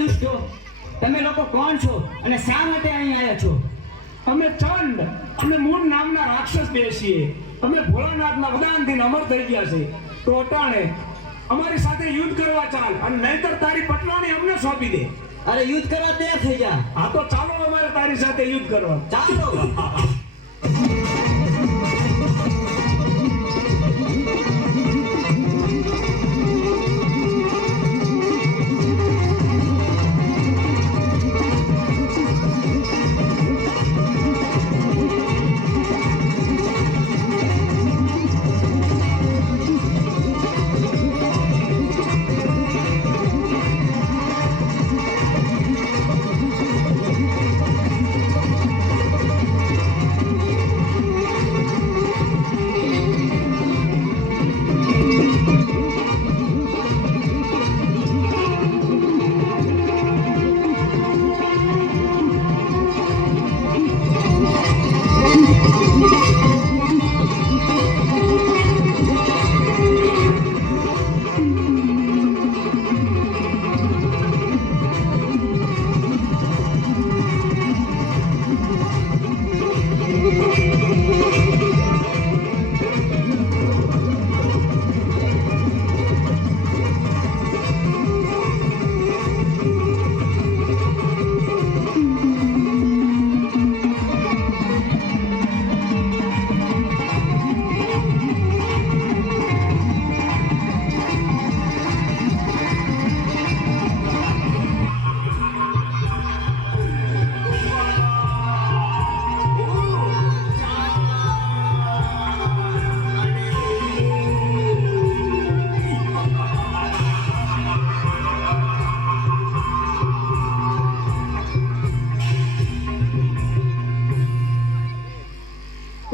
દુષ્ટો, તમે લોકો કોણ છો અને શા માટે અહીં આવ્યા છો? અમે ચંડ અને મૂળ નામના રાક્ષસ બે છીએ. અમે ભોળાનાથના વરદાનથી અમર થઈ ગયા છે. તો અટાણે અમારી સાથે યુદ્ધ કરવા ચાલ, અને નહીતર તારી પટરાણી અમને સોંપી દે. અરે યુદ્ધ કરવા તૈયાર થઈ જા. હા તો ચાલો અમારે તારી સાથે યુદ્ધ કરવા. ચાલો.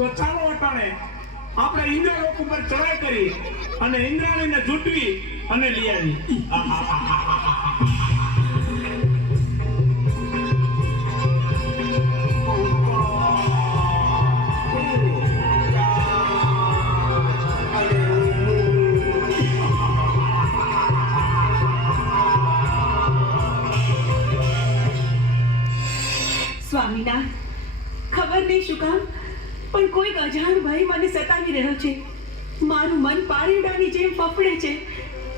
તો ચાલો અટાણે આપણે ઇન્દ્રલોક ઉપર ચડાઈ કરી અને ઇન્દ્રાણીને જૂટવી અને લઈ આવી. સ્વામીના ખબર નહીં શું કામ પણ કોઈક અજાણ ભાઈ મને સતાવી રહ્યો છે. મારું મન પારેડાની જેમ ફફડે છે.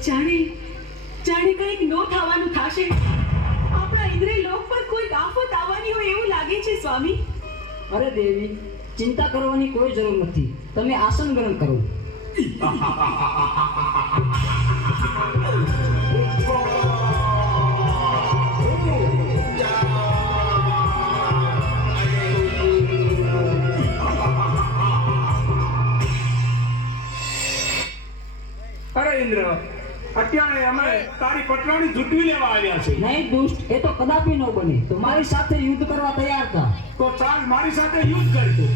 જાણે કંઈક નો થવાનું થશે. આપણા ઇન્દ્રિય લોક પર કોઈક આફત આવવાની હોય એવું લાગે છે સ્વામી. અરે દેવી, ચિંતા કરવાની કોઈ જરૂર નથી. તમે આસન ગ્રહણ કરો. અરે ઇન્દ્ર, અત્યારે અમે તારી પટરાણી જૂટવી લેવા આવ્યા છે. નહીં દુષ્ટ, એ તો કદાપી ન બને. તો મારી સાથે યુદ્ધ કરવા તૈયાર થા. તો ચાલ મારી સાથે યુદ્ધ કરજો.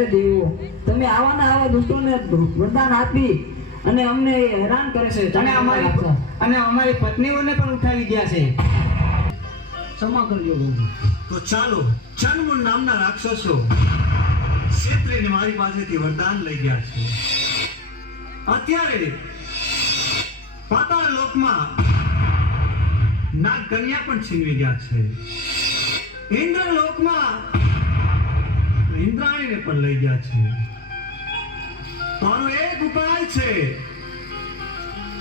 અરે દેવો, તમે આવા દુષ્ટોને વરદાન આપી અને અમને હેરાન કરે છે. અને અમારી પત્નીઓને પણ ઉઠાવી ગયા છે. ક્ષમા કરજો પ્રભુ. તો ચાલો, ચંડમુંડ નામના રાક્ષસો ક્ષેત્રીને મારી પાસેથી વરદાન લઈ ગયા છે. અત્યારે પાતાળ લોકમાં નાગ કન્યા પણ છીનવી ગયા છે. ઇન્દ્ર લોકમાં ઇન્દ્રાણીને પણ લઈ ગયા છે. તો આનો એક ઉપાય છે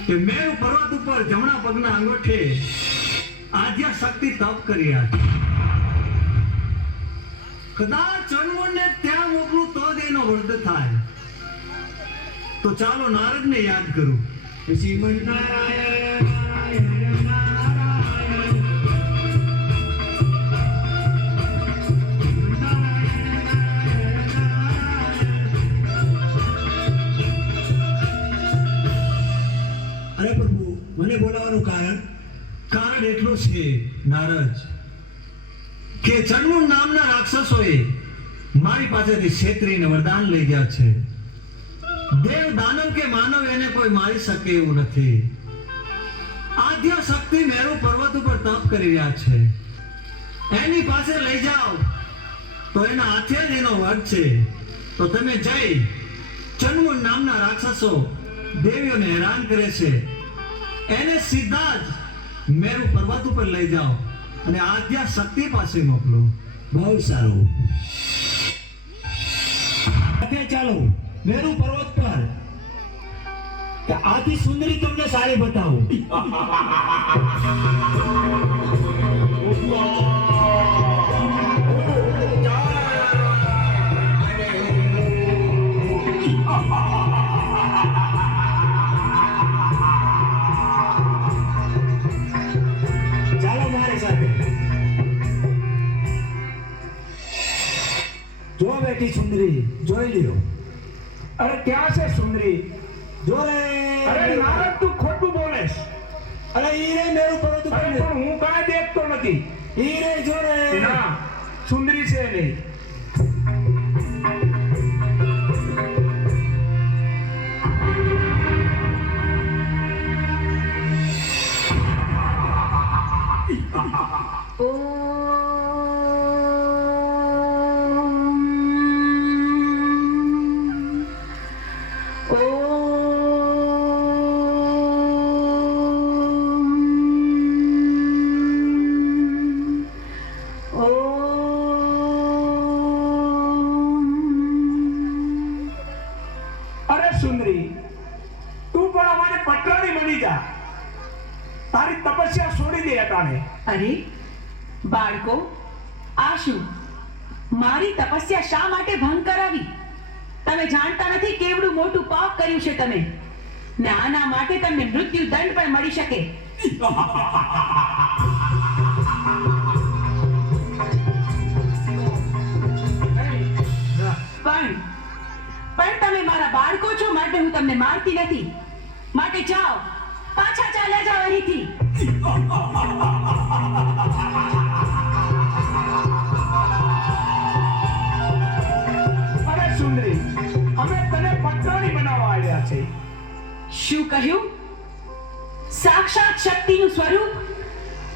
કે મેરુ પર્વત ઉપર જમણા પગના અંગૂઠે આદ્યા શક્તિ તપ કરી રહ્યા છે. કદાચ ચંડમુંડને ત્યાં મોકલું તો જ એનો વધ થાય. તો ચાલો નારદને યાદ કરું. શ્રીમદ નારાયણ નારાયણ નારાયણ. અરે પ્રભુ, મને બોલાવવાનું કારણ એટલું છે નારદ કે ચંડમુંડ નામના રાક્ષસોએ મારી પાસેથી ક્ષેત્રીને વરદાન લઈ ગયા છે. દેવ દાનવ કે માનવ એને કોઈ મારી શકે એવું નથી. આદ્ય શક્તિ મેરુ પર્વત ઉપર તપ કરી રહ્યા છે. એની પાસે લઈ જાઓ તો એના હાથે જ એનો વધ છે. તો તમે જઈ ચંડમુંડ નામના રાક્ષસો દેવીઓને હેરાન કરે છે એને સીધા જ મેરુ પર્વત ઉપર લઈ જાઓ અને આદ્ય શક્તિ પાસે મોકલો. બહુ સારું. ચાલો મેરુ પર્વત પર કે આથી સુંદરી તમને સારી બતાવું. ચાલો મારી સાથે. જો બેટી સુંદરી, જોઈ લ્યો. અરે ક્યાં છે સુંદરી? જો રે. અરે નારદ, તું ખોટું બોલેસ. અરે ઈ રે મેરુ પર્વત ઉપર. અરે પણ હું કાંઈ દેખતો નથી. ઈ રે જો રે. ના, સુંદરી છે નહીં. અરે સુંદરી, તું પણ અમારી પટરાણી બની જા. તારી તપસ્યા છોડી દે અટાણે. અરે બાળકો, આ શું? મારી તપસ્યા શા માટે ભંગ કરાવી? તમે જાણતા નથી કેવડું મોટું પાપ કર્યું છે તમે, ને આના માટે તમને મૃત્યુ દંડ પણ મળી શકે. પણ તમે મારા બાળકો છો માટે હું તમને મારતી નથી. માટે જાઓ, પાછા ચાલ્યા જાઓ અહીંથી. અરે સુંદરી, અમે તને પટરાણી બનાવવા આવ્યા છે. શું કહ્યું? સાક્ષાત શક્તિનું સ્વરૂપ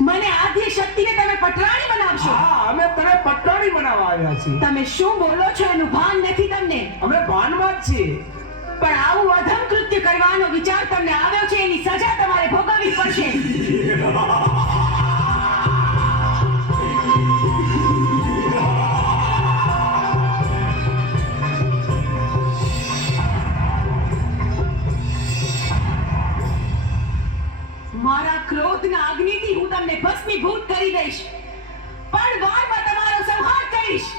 મને આદ્ય શક્તિને તમે પટરાણી બનાવશો? હા, અમે તને પટરાણી બનાવવા આવ્યા છીએ. તમે શું બોલો છો એનું ભાન નથી તમને. અમે ભાનમાં જ છીએ. પણ આવું અધમ કૃત્ય કરવાનો વિચાર તમને આવ્યો છે, એની સજા તમારે ભોગવવી પડશે. મારા ક્રોધના અગ્નિથી હું તમને ભસ્મીભૂત કરી દઈશ, પણ વારમાં તમારો સંહાર કરીશ.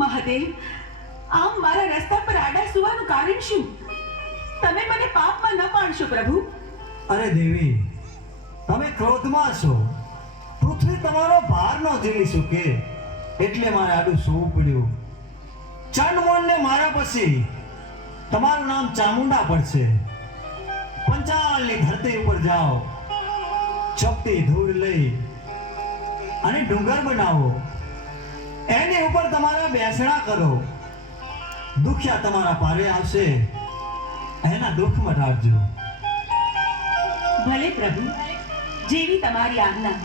મહાદેવ, આમ મારા રસ્તા પર આડા સુવાનું કારણ શું? તમે મને પાપમાં ન પાડશો પ્રભુ. અરે દેવી, તમે ક્રોધમાં છો. પૃથ્વી તમારો ભાર ન ઝીલી શકે એટલે મારે આડું સૂવું પડ્યું. ચંડમોળને મારા પછી તમારું નામ ચામુંડા પડશે. પંચાળની ધરતી ઉપર જાઓ, ચપટી ધૂળ લઈ અને ડુંગર બનાવો, એની ઉપર તમારા બેસણા કરો. દુખિયા તમારા પારે આવશે, એના દુઃખ મટાડજો. ભલે પ્રભુ, જેવી તમારી આજ્ઞા.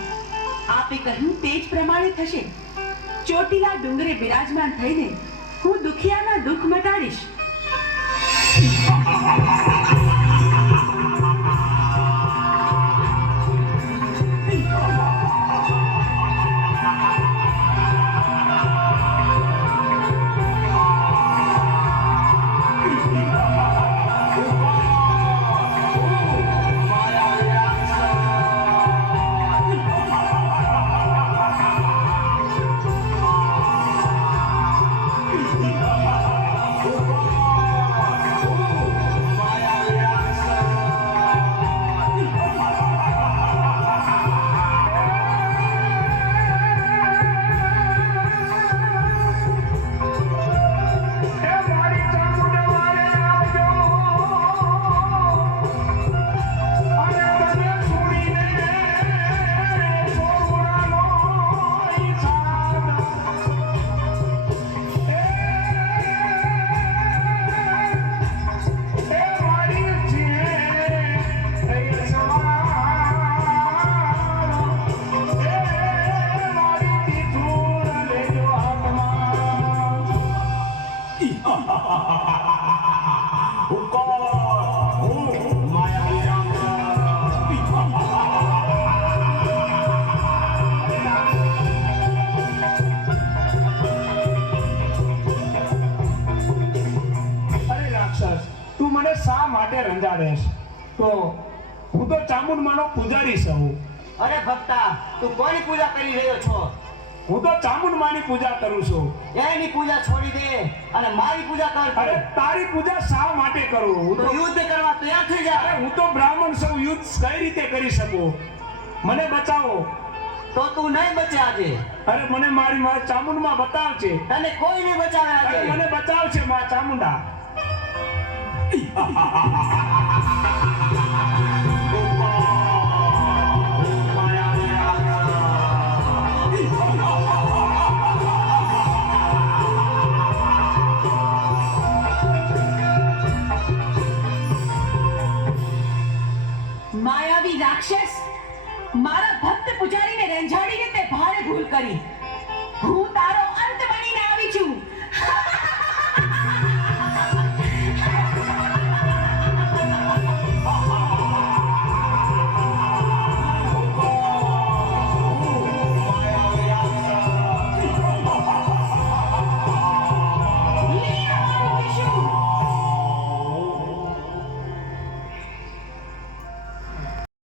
આપે કહ્યું તે જ પ્રમાણે થશે. ચોટીલા ડુંગરે બિરાજમાન થઈને હું દુખિયાના દુઃખ મટાડીશ. તું મને શા માટે રંજાડેશ? તો હું તો ચામુંડમાનો પૂજારી છું. અરે ભક્તા, તું કોની પૂજા કરી રહ્યો છો? હું તો ચામુંડમાની પૂજા કરું છું. એની પૂજા છોડી દે અને મારી પૂજા કર. અરે તારી પૂજા શા માટે કરું? હું તો તો યુદ્ધ કરવા તૈયાર થઈ જા. અરે હું તો બ્રાહ્મણ છું, યુદ્ધ કઈ રીતે કરી શકું? મને બચાવો. તો તું નહીં બચે આજે. અરે મને મારી માં ચામુંડમાં બતાવશે. તને કોઈ નહીં બચાવે અરે આજે. મને બચાવશે માં ચામુંડા.